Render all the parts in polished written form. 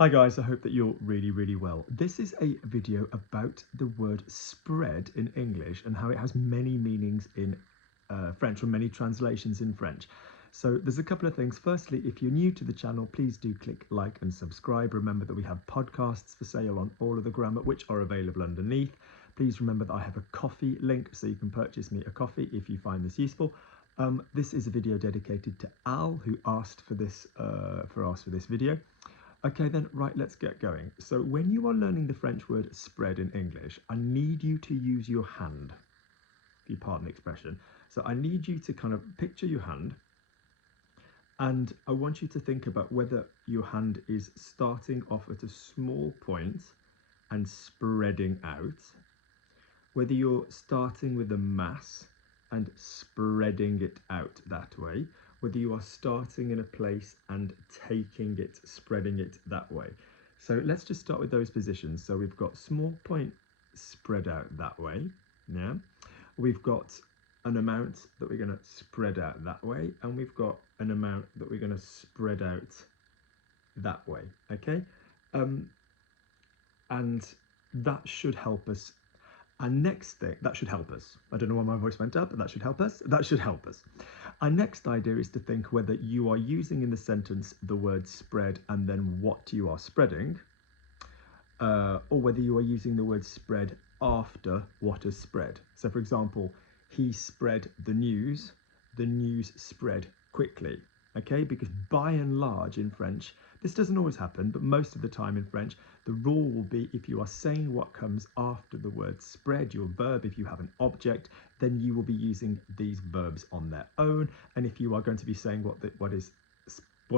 Hi guys, I hope that you're really well. This is a video about the word spread in English and how it has many meanings in French, or many translations in French. So there's a couple of things. Firstly, if you're new to the channel, please do click like and subscribe. Remember that we have podcasts for sale on all of the grammar, which are available underneath. Please remember that I have a Kofi link, so you can purchase me a coffee if you find this useful. This is a video dedicated to Al, who asked for this video. Okay then, right, let's get going. So when you are learning the French word spread in English, I need you to use your hand, if you pardon the expression. So I need you to kind of picture your hand, and I want you to think about whether your hand is starting off at a small point and spreading out, whether you're starting with a mass and spreading it out that way, whether you are starting in a place and taking it, spreading it that way. So let's just start with those positions. So we've got small point spread out that way. Yeah. We've got an amount that we're going to spread out that way, and we've got an amount that we're going to spread out that way. Okay. And that should help us. Our next thing, that should help us. I don't know why my voice went up, but that should help us. That should help us. Our next idea is to think whether you are using in the sentence the word spread and then what you are spreading, or whether you are using the word spread after what is spread. So for example, he spread the news spread quickly. Okay, because by and large in French, this doesn't always happen, but most of the time in French, the rule will be if you are saying what comes after the word spread, your verb, if you have an object, then you will be using these verbs on their own. And if you are going to be saying what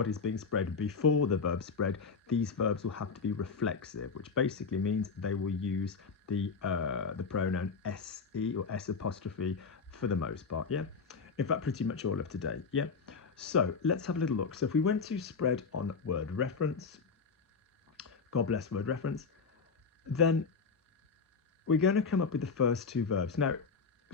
is being spread before the verb spread, these verbs will have to be reflexive, which basically means they will use the pronoun se or s apostrophe for the most part. Yeah, in fact, pretty much all of today. Yeah. So let's have a little look. So if we went to spread on word reference, God bless word reference, then we're going to come up with the first two verbs. Now,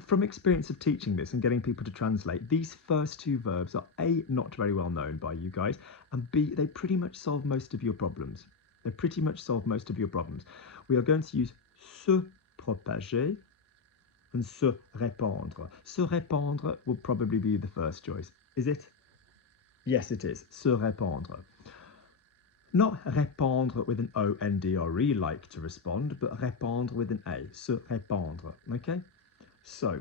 from experience of teaching this and getting people to translate, these first two verbs are A, not very well known by you guys, and B, they pretty much solve most of your problems. They pretty much solve most of your problems. We are going to use se propager and se répandre. Se répandre will probably be the first choice. Is it? Yes, it is. Se répandre. Not répandre with an O-N-D-R-E, like to respond, but répandre with an A. Se répandre. Okay? So,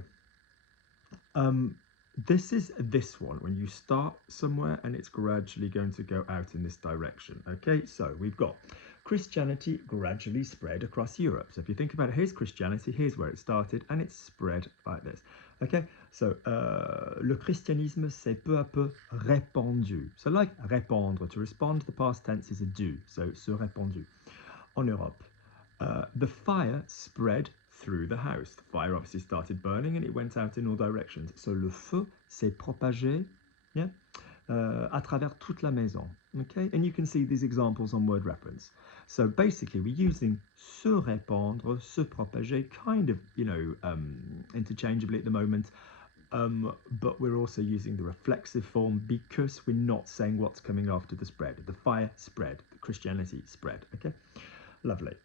this is this one, when you start somewhere and it's gradually going to go out in this direction. Okay? So, we've got Christianity gradually spread across Europe. So if you think about it, here's Christianity, here's where it started, and it's spread like this. Okay, so le christianisme s'est peu à peu répandu. So like répandre, to respond, the past tense is a du, so se répandu. En Europe, the fire spread through the house. The fire obviously started burning and it went out in all directions. So le feu s'est propagé, yeah, à travers toute la maison. Okay, and you can see these examples on word reference. So basically, we're using se répandre, se propager, kind of, interchangeably at the moment, but we're also using the reflexive form because we're not saying what's coming after the spread. The fire spread, the Christianity spread. Okay, lovely.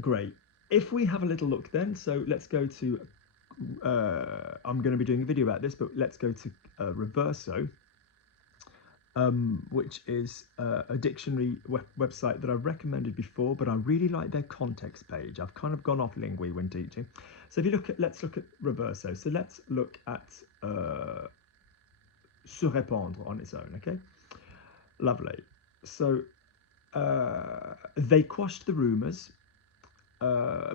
Great. If we have a little look then, so let's go to, I'm going to be doing a video about this, but let's go to Reverso, which is a dictionary website that I've recommended before, but I really like their context page. I've kind of gone off lingui when teaching. So if you look at, let's look at Reverso. So let's look at se répandre on its own, okay? Lovely. So they quashed the rumours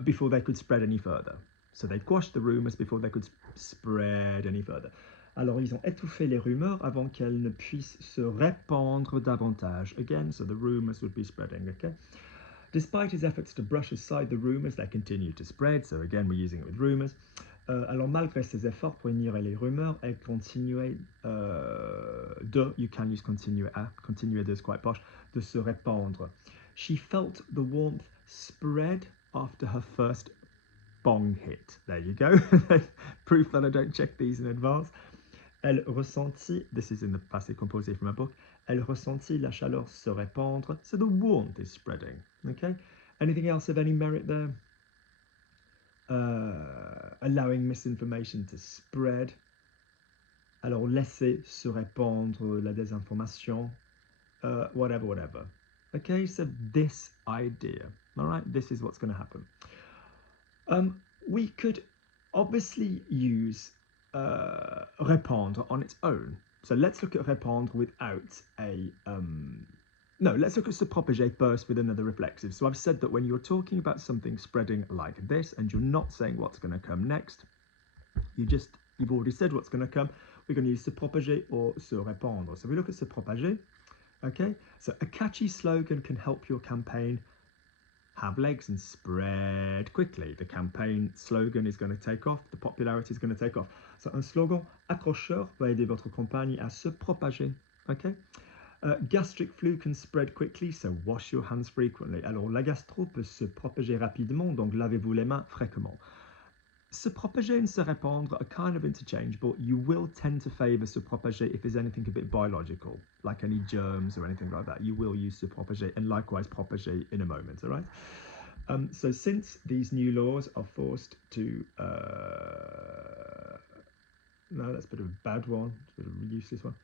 before they could spread any further. So they quashed the rumours before they could spread any further. Alors, ils ont étouffé les rumeurs avant qu'elles ne puissent se répandre davantage. Again, so the rumours would be spreading, okay? Despite his efforts to brush aside the rumours, they continued to spread. So again, we're using it with rumours. Alors, malgré ses efforts pour ignorer les rumeurs, elle continuait you can use continuer de is quite posh, de se répandre. She felt the warmth spread after her first bong hit. There you go. Proof that I don't check these in advance. Elle ressentit, this is in the passé composé from a book, Elle ressentit la chaleur se répandre. So the warmth is spreading. Okay. Anything else of any merit there? Allowing misinformation to spread. Alors, laisser se répandre la désinformation. Whatever. Okay, so this idea. All right, this is what's going to happen. We could obviously use répandre on its own. So let's look at répandre without a no, let's look at se propager first with another reflexive. So I've said that when you're talking about something spreading like this and you're not saying what's going to come next, you've already said what's going to come. We're going to use se propager or se répandre. So we look at se propager. Okay, so a catchy slogan can help your campaign have legs and spread quickly. The campaign slogan is going to take off, the popularity is going to take off. So un slogan accrocheur va aider votre campagne à se propager. Okay. Gastric flu can spread quickly, so wash your hands frequently. Alors la gastro peut se propager rapidement, donc lavez-vous les mains fréquemment. Se propager and se répandre are kind of interchangeable. You will tend to favour se propager if there's anything a bit biological, like any germs or anything like that. You will use se propager, and likewise propager in a moment, all right? So since these new laws are forced to... no, that's a bit of a bad one. It's a bit of a useless one.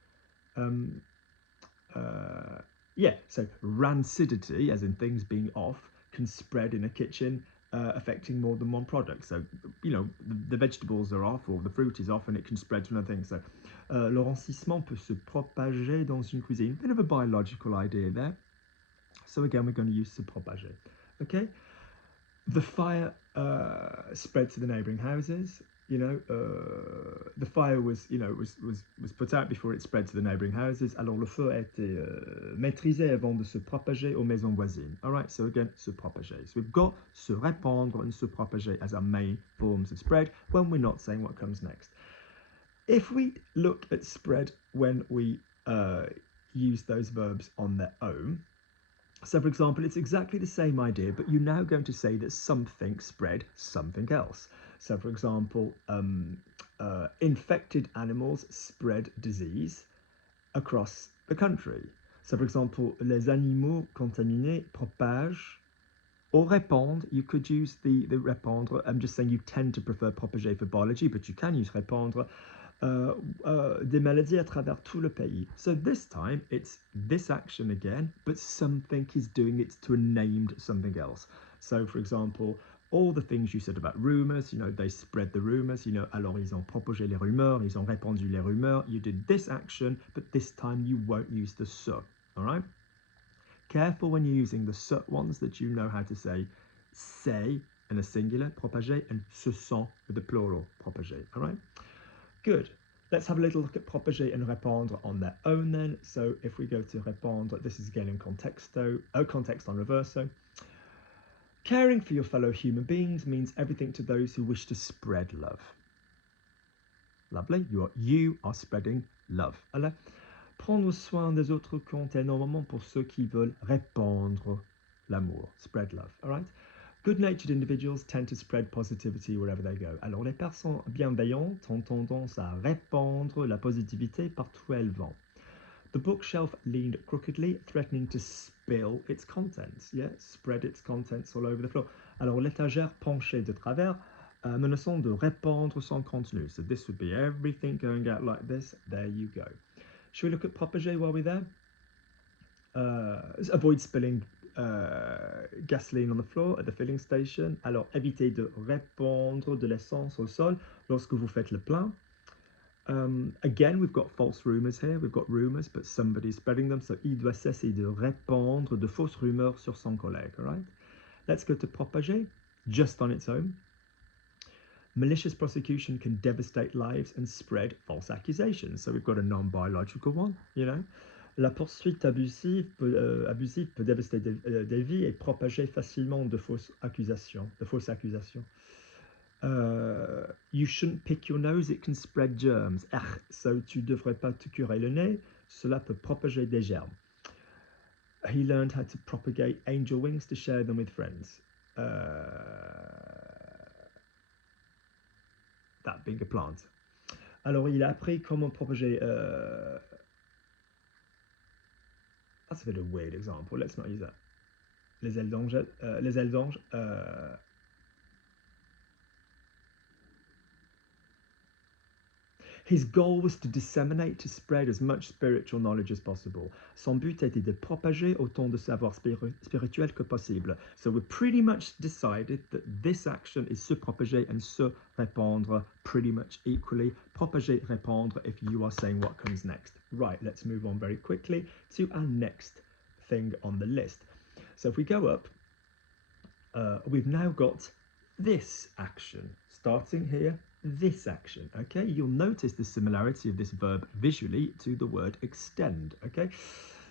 Yeah, so rancidity, as in things being off, can spread in a kitchen, affecting more than one product. So, you know, the vegetables are off or the fruit is off and it can spread to another thing. So, le rancissement peut se propager dans une cuisine. Bit of a biological idea there. So again, we're going to use se propager. Okay. The fire spread to the neighbouring houses. You know, the fire was put out before it spread to the neighbouring houses. Alors le feu a été maîtrisé avant de se propager aux maisons voisines. All right, so again, se propager. So we've got se répandre and se propager as our main forms of spread when we're not saying what comes next. If we look at spread when we use those verbs on their own, so for example, it's exactly the same idea, but you're now going to say that something spread something else. So for example, infected animals spread disease across the country. So for example, les animaux contaminés propagent or répandre. You could use the répandre. I'm just saying you tend to prefer propager for biology, but you can use répandre. Des maladies à travers tout le pays. So this time it's this action again, but something is doing it to a named something else. So for example, all the things you said about rumors, you know, they spread the rumors, you know, alors ils ont propagé les rumeurs, ils ont répandu les rumeurs. You did this action, but this time you won't use the se, all right? Careful when you're using the se ones that you know how to say in a singular, propager, and se sont with the plural, propager, all right? Good. Let's have a little look at propager and répandre on their own then. So if we go to répandre, this is again in context on reverso. Caring for your fellow human beings means everything to those who wish to spread love. Lovely. You are spreading love. Alors, prendre soin des autres compte énormément pour ceux qui veulent répandre l'amour. Spread love. All right. Good-natured individuals tend to spread positivity wherever they go. Alors, les personnes bienveillantes ont tendance à répandre la positivité partout où elles vont. The bookshelf leaned crookedly, threatening to spill its contents. Yeah, spread its contents all over the floor. Alors, l'étagère penchée de travers, menaçant de répandre son contenu. So this would be everything going out like this. There you go. Should we look at propager while we're there? Avoid spilling gasoline on the floor at the filling station. Alors, évitez de répandre de l'essence au sol lorsque vous faites le plein. Again, we've got false rumors here. We've got rumors, but somebody's spreading them. So, il doit cesser de répandre de fausses rumeurs sur son collègue. All right. Let's go to propager, just on its own. Malicious prosecution can devastate lives and spread false accusations. So we've got a non-biological one, you know. La poursuite abusive peut dévaster des vies et propager facilement de fausses accusations. You shouldn't pick your nose, it can spread germs. So tu devrais pas te curer le nez, cela peut propager des germes. He learned how to propagate angel wings to share them with friends. That being a plant. Alors il a appris comment propager That's a bit of a weird example. Let's not use that. Les ailes d'ange. Les ailes d'ange. His goal was to disseminate, to spread as much spiritual knowledge as possible. Son but était de propager autant de savoir spirituel que possible. So we pretty much decided that this action is se propager and se répandre pretty much equally. Propager, répandre if you are saying what comes next. Right, let's move on very quickly to our next thing on the list. So if we go up, we've now got this action. Starting here, this action, okay? You'll notice the similarity of this verb visually to the word extend, okay?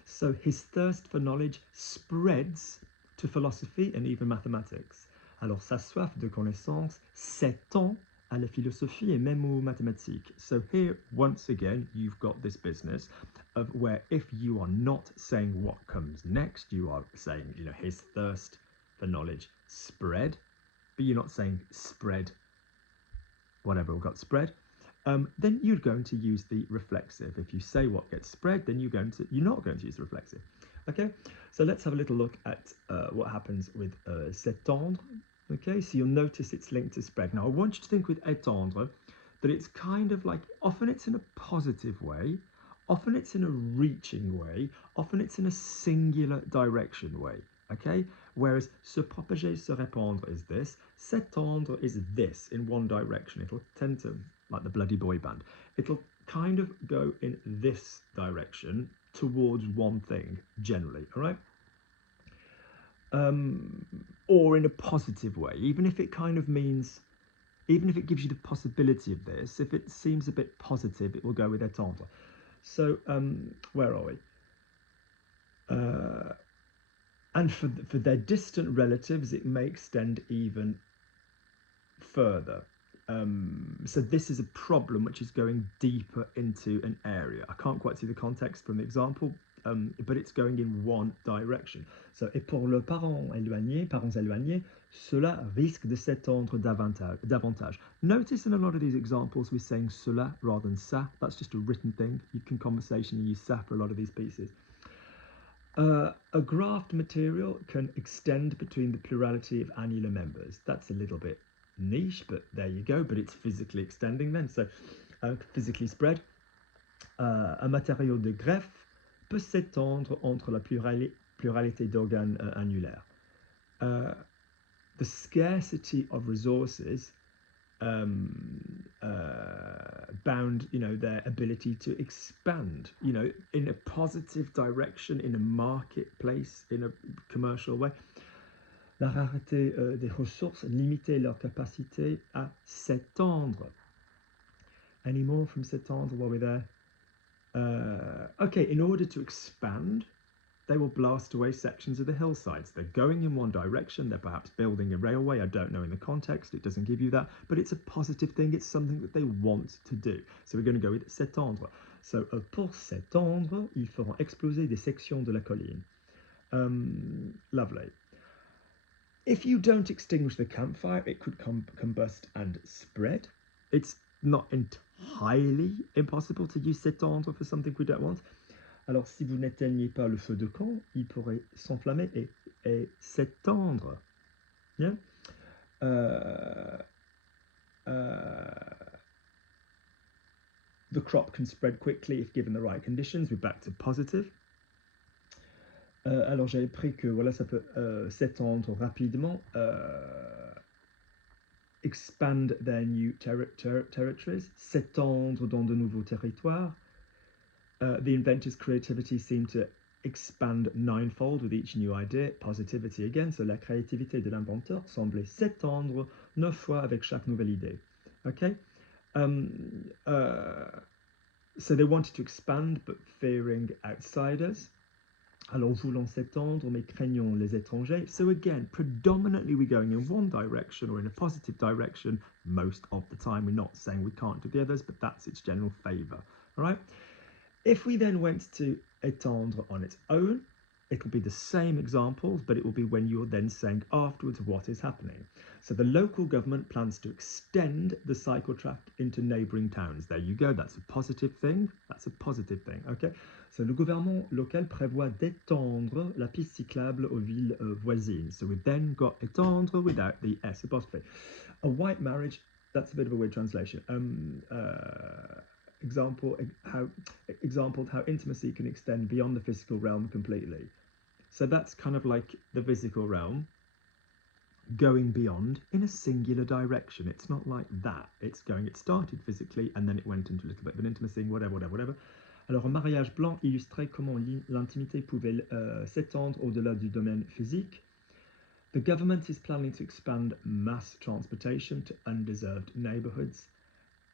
So his thirst for knowledge spreads to philosophy and even mathematics. Alors sa soif de connaissance s'étend à la philosophie et même aux mathématiques. So here, once again, you've got this business of where if you are not saying what comes next, you are saying, you know, his thirst for knowledge spread, but you're not saying spread whatever got spread, then you're going to use the reflexive. If you say what gets spread, then you're not going to use the reflexive. Okay, so let's have a little look at what happens with s'étendre. Okay, so you'll notice it's linked to spread. Now I want you to think with étendre that it's kind of like, often it's in a positive way, often it's in a reaching way, often it's in a singular direction way. Okay, whereas se propager, se répandre is this, s'étendre is this in one direction. It'll tend to, like the bloody boy band, it'll kind of go in this direction towards one thing generally, all right? Or in a positive way, even if it kind of means, even if it gives you the possibility of this, if it seems a bit positive, it will go with étendre. So where are we? And for their distant relatives, it may extend even further. So this is a problem which is going deeper into an area. I can't quite see the context from the example, but it's going in one direction. So, et pour le parents éloignés, cela risque de s'étendre davantage. Notice in a lot of these examples we're saying cela rather than ça. That's just a written thing. You can conversationally use ça for a lot of these pieces. A graft material can extend between the plurality of annular members. That's a little bit niche, but there you go. But it's physically extending then, so physically spread. Un matériau de greffe peut s'étendre entre la pluralité d'organes annulaires. The scarcity of resources bound, you know, their ability to expand, you know, in a positive direction, in a marketplace, in a commercial way. La rareté des ressources limitait leur capacité à s'étendre. Any more from s'étendre while we're there? Okay, in order to expand, they will blast away sections of the hillsides. They're going in one direction, they're perhaps building a railway, I don't know in the context, it doesn't give you that, but it's a positive thing, it's something that they want to do. So we're going to go with s'étendre. So pour s'étendre, ils feront exploser des sections de la colline. Lovely. If you don't extinguish the campfire, it could combust and spread. It's not entirely impossible to use s'étendre for something we don't want. Alors, si vous n'éteignez pas le feu de camp, il pourrait s'enflammer et s'étendre. Yeah? The crop can spread quickly if given the right conditions. We're back to positive. Alors, j'avais pris que voilà, ça peut s'étendre rapidement. Expand their new territories. S'étendre dans de nouveaux territoires. The inventor's creativity seemed to expand ninefold with each new idea. Positivity again, so la créativité de l'inventeur semblait s'étendre 9 fois avec chaque nouvelle idée. Okay? So they wanted to expand, but fearing outsiders. Alors voulant s'étendre, mais craignons les étrangers. So again, predominantly we're going in one direction or in a positive direction most of the time. We're not saying we can't do the others, but that's its general favour. All right? If we then went to étendre on its own, It'll be the same examples, but it will be when you're then saying afterwards what is happening. So the local government plans to extend the cycle track into neighbouring towns. There you go, that's a positive thing. That's a positive thing, okay? So le gouvernement local prévoit d'étendre la piste cyclable aux villes voisines. So we've then got étendre without the S apostrophe. A white marriage, that's a bit of a weird translation. Exampled how intimacy can extend beyond the physical realm completely. So that's kind of like the physical realm going beyond in a singular direction. It's not like that. It started physically and then it went into a little bit of an intimacy, whatever. Alors, un mariage blanc illustrait comment l'intimité pouvait s'étendre au-delà du domaine physique. The government is planning to expand mass transportation to undeserved neighbourhoods.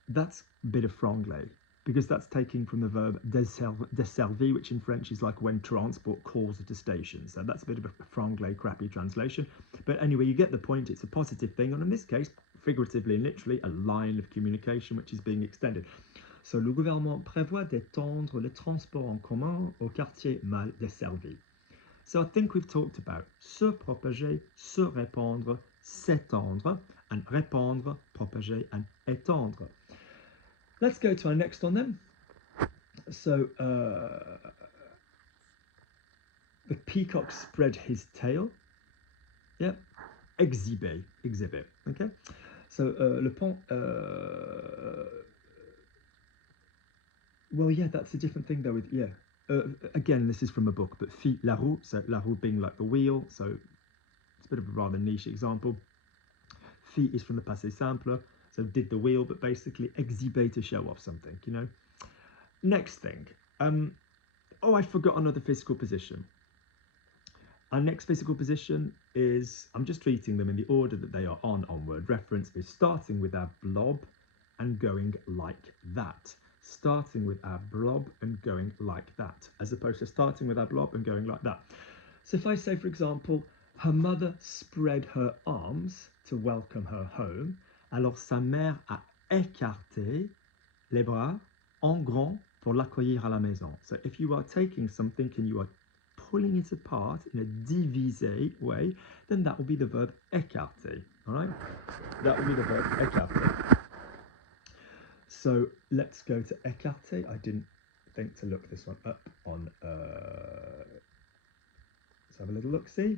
That's a bit of franglais, because that's taking from the verb desservi, which in French is like when transport calls at a station. So that's a bit of a franglais, crappy translation. But anyway, you get the point. It's a positive thing, and in this case, figuratively and literally, a line of communication which is being extended. So le gouvernement prévoit d'étendre le transport en commun aux quartiers mal desservis. So I think we've talked about se propager, se répandre, s'étendre, and répandre, propager, and étendre. Let's go to our next one then. So the peacock spread his tail. Yeah, exhibit. Okay. So le pont. Well, yeah, that's a different thing though. With yeah. Again, this is from a book, but fit la roue. So la roue being like the wheel. So it's a bit of a rather niche example. Fit is from the passé simple. So did the wheel, but basically exhibit to show off something, you know. Next thing. Oh, I forgot another physical position. Our next physical position is, I'm just treating them in the order that they are on word reference, is starting with our blob and going like that. Starting with our blob and going like that, as opposed to starting with our blob and going like that. So if I say, for example, her mother spread her arms to welcome her home, alors sa mère a écarté les bras en grand pour l'accueillir à la maison. So if you are taking something and you are pulling it apart in a diviser way, then that will be the verb écarter, all right? That will be the verb écarter. So let's go to écarter. I didn't think to look this one up on, let's have a little look, see?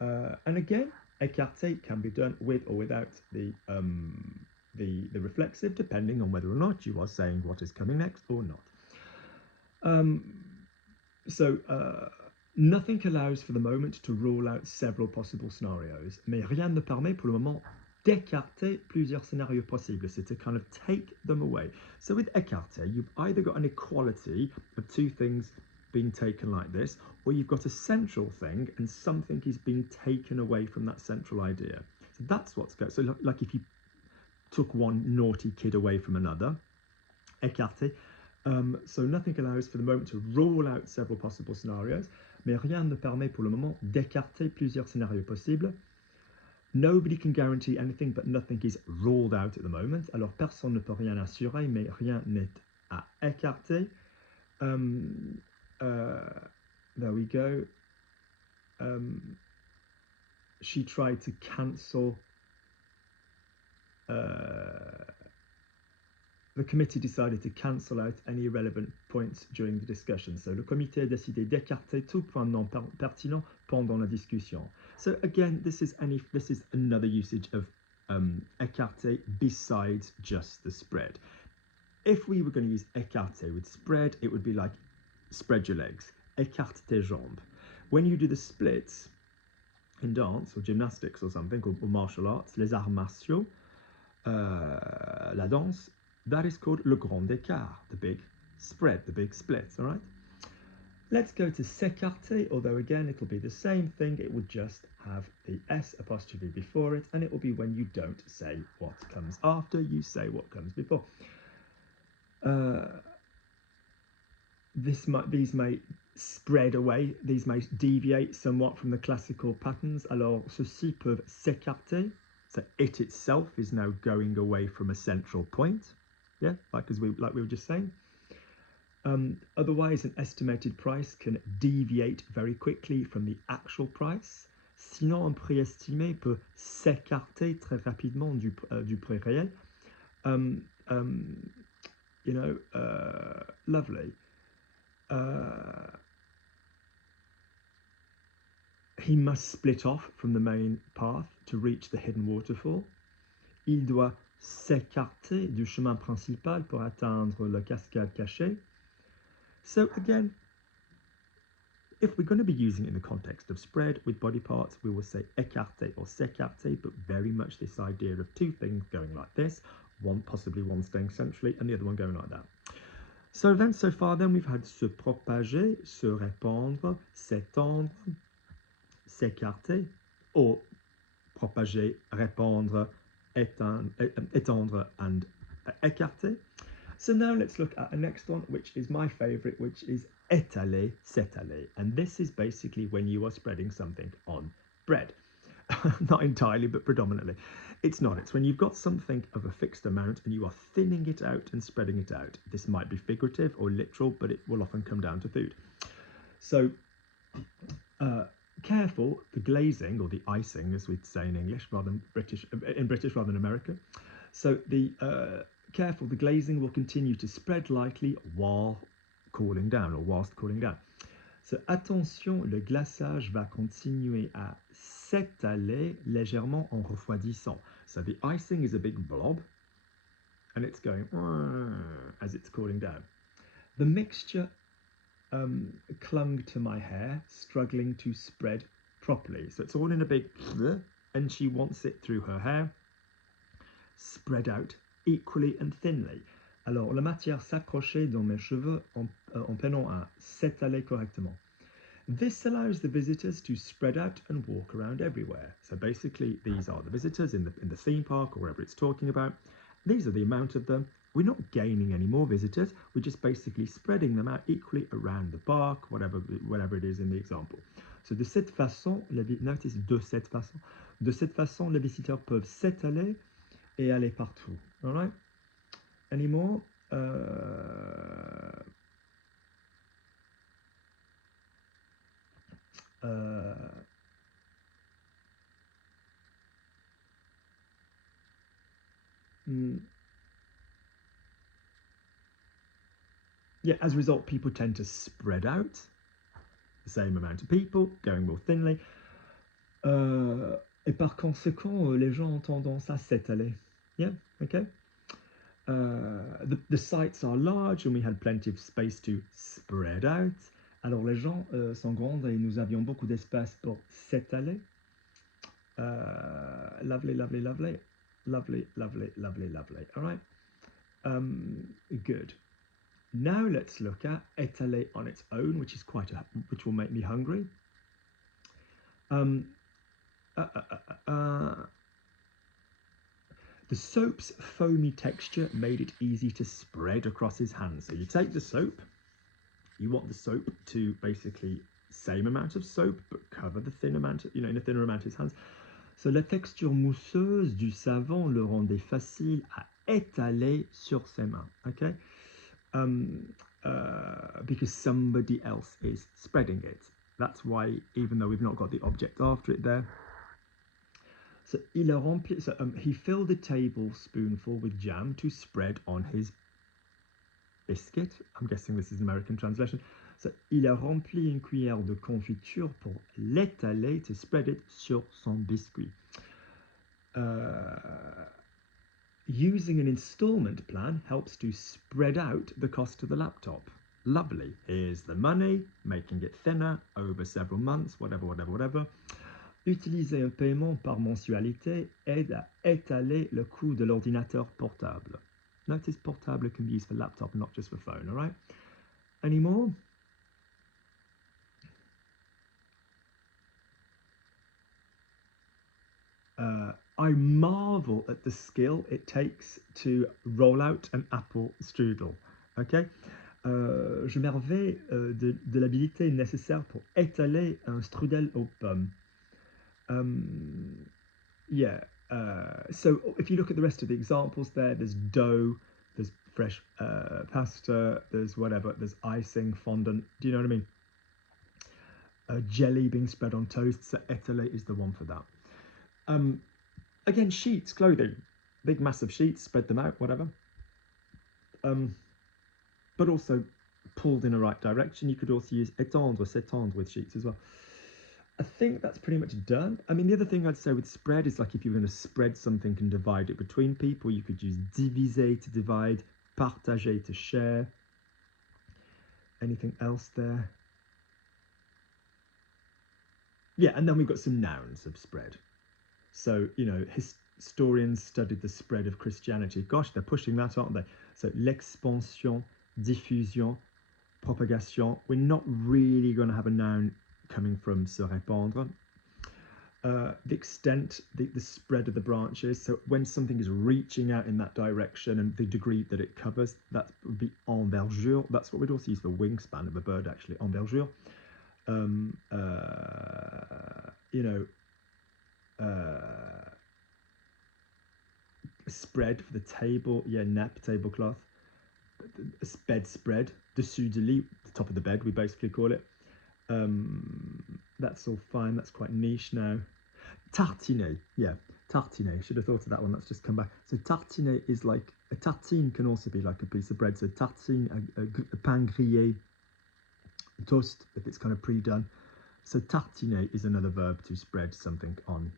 And again, écarter can be done with or without the reflexive, depending on whether or not you are saying what is coming next or not. Nothing allows for the moment to rule out several possible scenarios, mais rien ne permet pour le moment d'écarter plusieurs scénarios possibles. So to kind of take them away. So with écarter, you've either got an equality of two things being taken like this, or you've got a central thing and something is being taken away from that central idea. So that's what's going. So like if you took one naughty kid away from another, écarter. So nothing allows for the moment to rule out several possible scenarios, mais rien ne permet pour le moment d'écarter plusieurs scénarios possibles. Nobody can guarantee anything, but nothing is ruled out at the moment. Alors personne ne peut rien assurer, mais rien n'est à écarter. There we go. She tried to cancel. The committee decided to cancel out any irrelevant points during the discussion. So le comité a décidé d'écarter tout point non pertinent pendant la discussion. So again, this is another usage of écarter besides just the spread. If we were going to use écarter with spread, it would be like spread your legs, écarte tes jambes. When you do the splits in dance or gymnastics or something, or martial arts, les arts martiaux, la danse, that is called le grand écart, the big spread, the big splits, all right? Let's go to s'écarter, although again, it'll be the same thing. It would just have the S apostrophe before it, and it will be when you don't say what comes after, you say what comes before. These may spread away, these may deviate somewhat from the classical patterns. Alors, ceux-ci peuvent s'écarter. So it itself is now going away from a central point. Yeah, like we were just saying. Otherwise, an estimated price can deviate very quickly from the actual price. Sinon, un prix estimé peut s'écarter très rapidement du prix réel. Um, um, lovely. He must split off from the main path to reach the hidden waterfall. Il doit s'écarter du chemin principal pour atteindre la cascade cachée. So again, if we're going to be using it in the context of spread with body parts, we will say écarter or s'écarter, but very much this idea of two things going like this, possibly one staying centrally and the other one going like that. So then, so far then, we've had se propager, se répandre, s'étendre, s'écarter, or propager, répandre, étendre, and écarter. So now let's look at a next one, which is my favorite, which is étaler, s'étaler. And this is basically when you are spreading something on bread. Not entirely, but predominantly. It's not. It's when you've got something of a fixed amount and you are thinning it out and spreading it out. This might be figurative or literal, but it will often come down to food. So careful, the glazing or the icing, as we'd say in English rather than British rather than American. So the careful, the glazing will continue to spread lightly while cooling down or whilst cooling down. So attention, le glaçage va continuer à s'étaler légèrement en refroidissant. So the icing is a big blob and it's going as it's cooling down. The mixture clung to my hair, struggling to spread properly. So it's all in a big and she wants it through her hair, spread out equally and thinly. Alors, la matière s'accrochait dans mes cheveux en peinant à s'étaler correctement. This allows the visitors to spread out and walk around everywhere. So basically, these are the visitors in the theme park or wherever it's talking about. These are the amount of them. We're not gaining any more visitors. We're just basically spreading them out equally around the park, whatever it is in the example. So de cette façon, notice de cette façon, les visiteurs peuvent s'étaler et aller partout. All right? Any more? Yeah, as a result, people tend to spread out the same amount of people, going more thinly. Et par conséquent, les gens ont tendance à s'étaler. Yeah, okay. The sites are large and we had plenty of space to spread out. Alors les gens sont grands et nous avions beaucoup d'espace pour s'étaler. Lovely, lovely, lovely. Lovely, lovely, lovely, lovely. All right. Good. Now let's look at étaler on its own, which will make me hungry. The soap's foamy texture made it easy to spread across his hands. So you take the soap, you want the soap to basically same amount of soap, but cover the thin amount, in a thinner amount of his hands. So la texture mousseuse du savon le rendait facile à étaler sur ses mains. Okay, because somebody else is spreading it. That's why, even though we've not got the object after it there. So, he filled a tablespoonful with jam to spread on his biscuit. I'm guessing this is an American translation. So, il a rempli une cuillère de confiture pour l'étaler, to spread it sur son biscuit. Using an installment plan helps to spread out the cost of the laptop. Lovely. Here's the money, making it thinner over several months, whatever. Utiliser un paiement par mensualité aide à étaler le coût de l'ordinateur portable. Notice portable can be used for laptop, not just for phone, all right? Any more? I marvel at the skill it takes to roll out an apple strudel, okay? Je m'émerveille de l'habilité nécessaire pour étaler un strudel aux pommes. So if you look at the rest of the examples there, there's dough, there's fresh pasta, there's whatever, there's icing, fondant, do you know what I mean? Jelly being spread on toast, so étalé is the one for that. Again, sheets, clothing, big massive sheets, spread them out, whatever. But also pulled in the right direction. You could also use étendre, s'étendre with sheets as well. I think that's pretty much done. I mean, the other thing I'd say with spread is like if you're going to spread something and divide it between people, you could use diviser to divide, partager to share. Anything else there? Yeah, and then we've got some nouns of spread. So, you know, historians studied the spread of Christianity. Gosh, they're pushing that, aren't they? So, l'expansion, diffusion, propagation. We're not really going to have a noun coming from se répandre. The extent, the spread of the branches. So when something is reaching out in that direction and the degree that it covers, that would be envergure. That's what we'd also use for wingspan of a bird, actually, envergure. You know, spread for the table, yeah, nappe, tablecloth. Bedspread, dessous du lit, the top of the bed, we basically call it. That's all fine, that's quite niche now. Tartiner, yeah, tartiner, should have thought of that one, that's just come back. So tartiner is like, a tartine can also be like a piece of bread, so tartine, a pain grillé, toast, if it's kind of pre-done. So tartiner is another verb to spread something on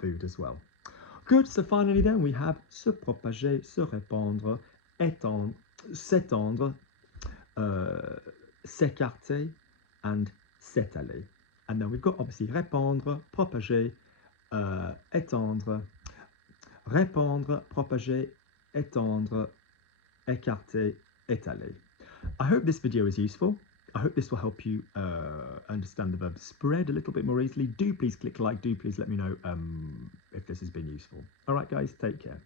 food as well. Good, so finally then we have se propager, se répandre, étendre, s'étendre, s'écarter and s'étaler. And then we've got obviously répandre, propager, étendre, répandre, propager, étendre, écarter, étaler. I hope this video is useful. I hope this will help you understand the verb spread a little bit more easily. Do please click like, do please let me know if this has been useful. All right, guys, take care.